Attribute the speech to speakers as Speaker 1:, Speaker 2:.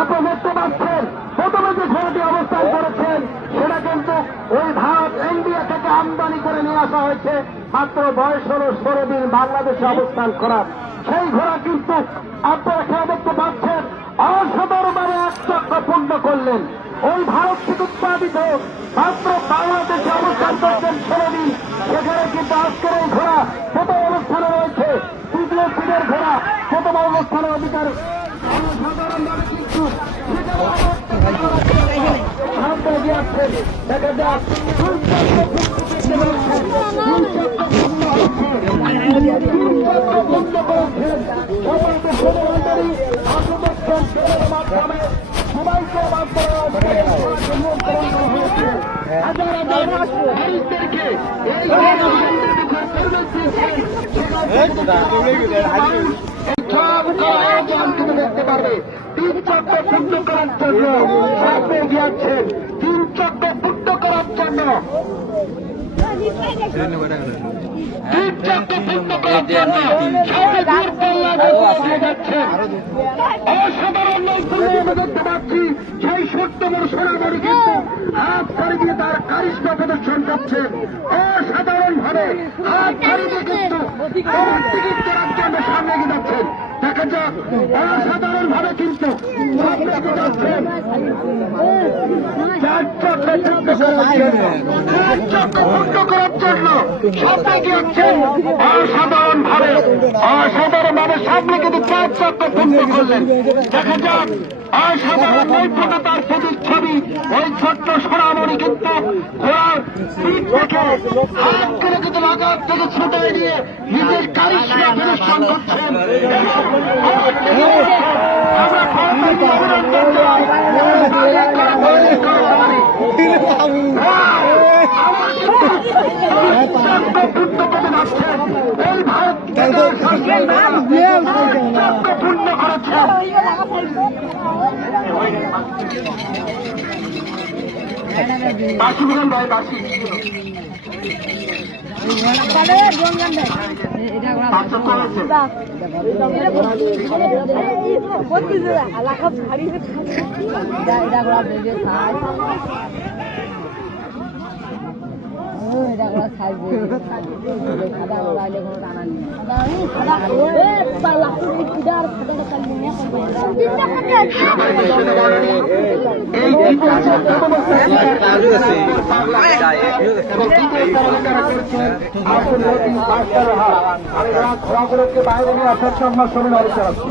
Speaker 1: আপনি পাচ্ছেন। প্রথমে যে ঘোড়াটি অবস্থান করেছেন, সেটা কিন্তু ওই ভারত ইন্ডিয়া থেকে আমদানি করে নিয়ে আসা হয়েছে। মাত্র বয়স হল ষোলো দিন বাংলাদেশে অবস্থান করার। সেই ঘোড়া কিন্তু আপনারা খেয়ে দেখতে পাচ্ছেন অসাধারণভাবে এক চক্র পূর্ণ করলেন। ওই ভারত থেকে উৎপাদিত মাত্র বাংলাদেশে অবস্থান করছেন ষোলো দিন। সেখানে কিন্তু আজকের এই ঘোড়া প্রথম অবস্থানে রয়েছে। তৃতীয় সিটের ঘোড়া প্রথম অবস্থানে অধিকার অসাধারণভাবে কিন্তু সামনে এগিয়ে আসছেন দেখা যাক সবাইকে হাজার হাজার মানুষদেরকে সব আয়োজন কিন্তু দেখতে পারবে তিন চক্র পূর্ণ করার জন্য সামনে গিয়েছেন তিন চক্র পূর্ণ করার জন্য। প্রদর্শন অসাধারণ ভাবে কিন্তু সামনে যাচ্ছেন যাক অসাধারণ ভাবে কিন্তু পূর্ণ অসাধারণ ভাবে সামনে কিন্তু চার চক্র পূর্ণ করলেন। দেখা যাক, অসাধারণ নৈপুণ্যতার প্রতিচ্ছবি ওই ছোট্ট সোনামণি কিন্তু ঘোড়ার কিন্তু লাগার থেকে ছুটে নিয়ে নিজের কারিশমা প্রদর্শন করছেন এবং আমার আমরা সরকারকে অভিনন্দন জানাই। এবং তাদের করা বাসি বিধান ভাই বাসি বাচ্চা তো হয়েছে সবাই করেছেন আব্দুল লতিফ মাস্টার রহা আমি ঘোড়াগুলোকে বাইরে নিয়ে আসার সময় চালাচ্ছি